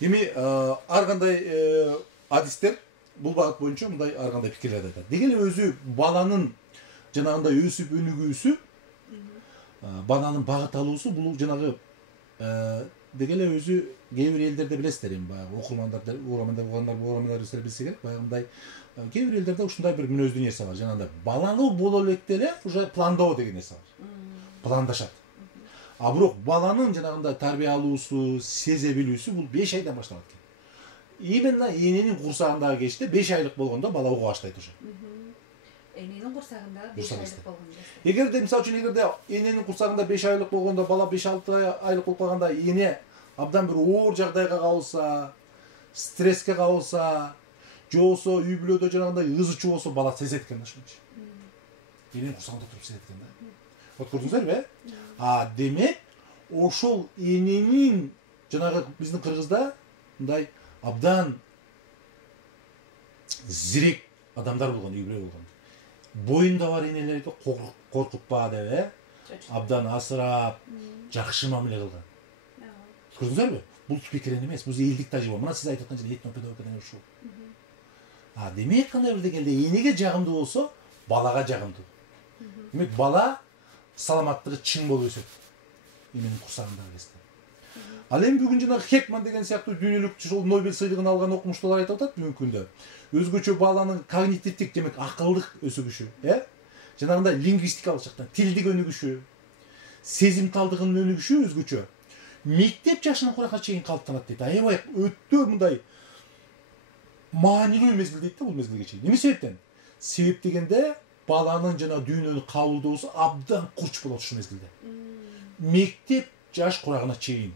Эми ар кандай адистер бул багыт боюнча мындай ар кандай пикирлерди айтат. Деги эле өзү баланын жанагындай өсүп өнүгүүсү, баланын багыт алуусу бул жанагы деги эле өзү кээ бир элдерде билесиздер эми баягы окурмандар силер билсе керек, баягындай кээ бир элдерде ушундай бир мүнөздүү нерсе бар. Жанагындай балалуу боло электе эле уже пландоо деген нерсе бар. Пландашат. А бирок баланын жанагындай тарбия алуусу, сезе билүүсү бул 5 айдан башталат экен. Именно эненин курсагындагы кечте 5 айлык болгондо бала уга баштайт уже. Эненин курсагында 5 айлык болгондо. Эгерде мисалы үчүн эненин курсагында 5 айлык болгондо бала 5-6 айлык болуп калганда эне абдан бир оор жагдайга кабылса, стресске кабылса, же болбосо үй бүлөдө жанагындай ыз чуу болсо бала сезет экен да ошончу. Эненин курсагында туруп сезет экен да. Вот көрдүңүздөрбү? Демек, ошол эненин жанагы биздин кыргызда мындай абдан зирек адамдар болгон, үй бүлө болгон. Боюнда бар энелерди коркутпа деп, абдан асырап, жакшы мамиле кылган. Көрдүңүздөрбү? Бул пикир эмес, бул элдик тажрыйба. Мына сиз айтып аткан этно педагогикадан ушул. Демек кандай бир дегенде энеге жагымдуу болсо, балага жагымдуу. Демек бала саламаттыгы чың болуп өсөт. Эненин курсагындагы кезде. Ал эми бүгүн жанагы Хекман деген сыяктуу дүйнөлүк ушул Нобель сыйлыгын алган окумуштуулар айтып атат бүгүнкү күндө. Өзгөчө баланын когнитивдик, демек акылдык өсүгүшү, жанагындай лингвистикалык жактан тилдик өнүгүшү, сезимталдыгынын өнүгүшү өзгөчө мектеп жашынан куракка чейин калыптанат дейт. Аябай өтө мындай маанилүү мезгил дейт да бул мезгилге чейин. Эмне себептен? Себеп дегенде баланын жана дүйнөнү кабылдоосу абдан курч болот ушул мезгилде. Мектеп жаш курагына чейин.